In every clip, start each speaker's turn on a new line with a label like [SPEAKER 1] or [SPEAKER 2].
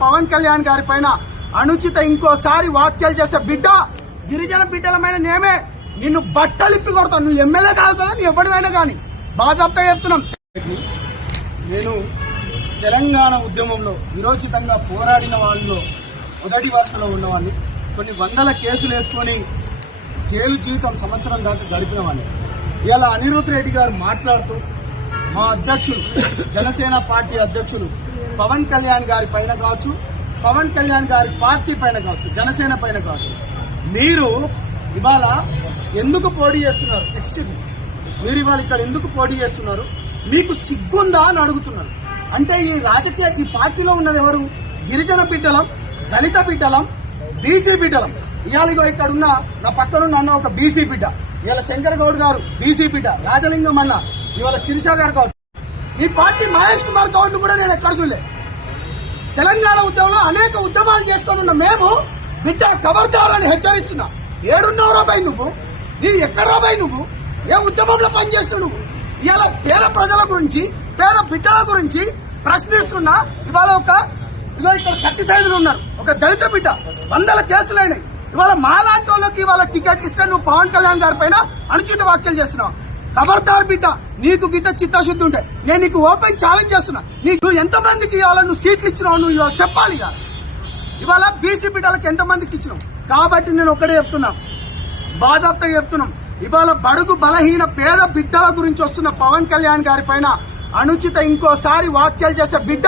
[SPEAKER 1] పవన్ కళ్యాణ్ గారి పైన అనుచిత ఇంకోసారి వ్యాఖ్యలు చేసే బిడ్డ గిరిజన బిడ్డలమైన నేమే నిన్ను బట్టలిప్పి కొడతాను నువ్వు ఎమ్మెల్యే కాదు కదా నువ్వు ఎవరివైనా కానీ. బాజాబ్తా చెప్తున్నాం. నేను తెలంగాణ ఉద్యమంలో విరోచితంగా పోరాడిన వాళ్ళలో మొదటి వరుసలో ఉన్నవాడిని కొన్ని వందల కేసులు వేసుకొని జైలు జీవితం సంవత్సరం దాకా గడిపిన వాడిని ఇలా అనిరుద్ రెడ్డి గారు మాట్లాడుతూ మా అధ్యక్షులు జనసేన పార్టీ అధ్యక్షులు పవన్ కళ్యాణ్ గారి పైన కావచ్చు పవన్ కళ్యాణ్ గారి పార్టీ పైన కావచ్చు జనసేన పైన కావచ్చు. మీరు ఇవాళ ఎందుకు పోటీ చేస్తున్నారు? నెక్స్ట్ మీరు ఇవాళ ఇక్కడ ఎందుకు పోటీ చేస్తున్నారు? మీకు సిగ్గుందా అని అడుగుతున్నారు. అంటే ఈ రాజకీయ ఈ పార్టీలో ఉన్నది ఎవరు? గిరిజన బిడ్డలం దళిత బిడ్డలం బీసీ బిడ్డలం ఇవాళ ఇక్కడ ఉన్న నా పక్కన ఉన్న అన్న ఒక బీసీ బిడ్డ ఇవాళ శంకర్ గౌడ్ గారు బీసీ బిడ్డ రాజలింగం అన్న. ఇవాళ శిరీష గారు కావచ్చు. ఈ పార్టీ మహేష్ కుమార్ గౌడ్ కూడా నేను ఎక్కడ చూడలే. తెలంగాణ ఉద్యమంలో అనేక ఉద్యమాలు చేసుకొని ఉన్న మేము బిడ్డ కవర్దారని హెచ్చరిస్తున్నా. ఏడున్నావురా బై నువ్వు నీ ఎక్కడ్రా బై నువ్వు ఏ ఉద్యమంలో పనిచేస్తున్నావు నువ్వు? ఇవాళ పేద ప్రజల గురించి పేద బిడ్డల గురించి ప్రశ్నిస్తున్నా. ఇవాళ ఒక ఇవాళ ఇక్కడ కత్తి సైదులు ఉన్నారు. ఒక దళిత బిడ్డ వందల కేసులైనాయి. ఇవాళ మాలాంటి వాళ్ళకి ఇవాళ టికెట్ ఇస్తే నువ్వు పవన్ కళ్యాణ్ గారి పైన అనుచిత వ్యాఖ్యలు చేస్తున్నావు. ఖబర్దార్ బిడ్డ నీకు గిట్ట చిత్తశుద్ధి ఉంటే నేను నీకు ఓపెన్ ఛాలెంజ్ చేస్తున్నా. నీకు ఎంత మందికి ఇవాళ నువ్వు సీట్లు ఇచ్చినావు నువ్వు ఇవాళ చెప్పాలి ఇక. ఇవాళ బీసీ బిడ్డలకు ఎంత మందికి ఇచ్చినావు? కాబట్టి నేను ఒకటే చెప్తున్నా. బాజాప్తా చెప్తున్నాం. ఇవాళ బడుగు బలహీన పేద బిడ్డల గురించి వస్తున్న పవన్ కళ్యాణ్ గారి పైన అనుచిత ఇంకోసారి వాక్యాలు చేసే బిడ్డ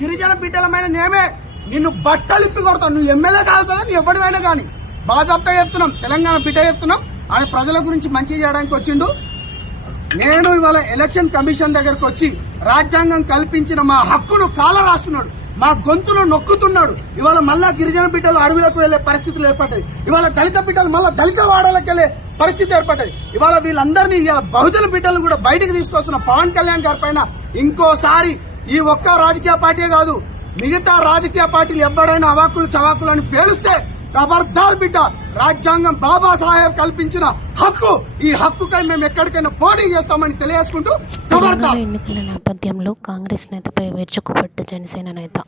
[SPEAKER 1] గిరిజన బిడ్డలమైన నేమే. నిన్ను బట్టలిప్పి కొడతాను నువ్వు ఎమ్మెల్యే కాదు కదా నువ్వు ఎవరివైనా కానీ. బాజాప్తా చెప్తున్నాం. తెలంగాణ బిడ్డ చెప్తున్నాం. ఆయన ప్రజల గురించి మంచి చేయడానికి వచ్చిండు. నేను ఇవాళ ఎలక్షన్ కమిషన్ దగ్గరకు వచ్చి రాజ్యాంగం కల్పించిన మా హక్కును కాల రాస్తున్నాడు మా గొంతును నొక్కుతున్నాడు. ఇవాళ మళ్ళా గిరిజన బిడ్డలు అడవులకు వెళ్ళే పరిస్థితులు ఏర్పడ్డాయి. ఇవాళ దళిత బిడ్డలు మళ్ళా దళిత వాడలకు వెళ్ళే పరిస్థితి ఏర్పడ్డాయి. ఇవాళ వీళ్ళందరినీ ఇవాళ బహుజన బిడ్డలను కూడా బయటకు తీసుకొస్తున్న పవన్ కళ్యాణ్ గారి పైన ఇంకోసారి ఈ ఒక్క రాజకీయ పార్టీ కాదు మిగతా రాజకీయ పార్టీలు ఎవరైనా అవాకులు చవాకులు అని పేలుస్తే ఖబర్దార్ బిడ్డ రాజ్యాంగం బాబాసాహెబ్ కల్పించిన హక్కు. ఈ హక్కుకై మేము ఎక్కడికైనా పోటీ చేస్తామని తెలియజేసుకుంటూ ఖబర్దార్
[SPEAKER 2] ఎన్నికల నేపథ్యంలో కాంగ్రెస్ నేతపై విరుచుకుపడ్డ జనసేన నేత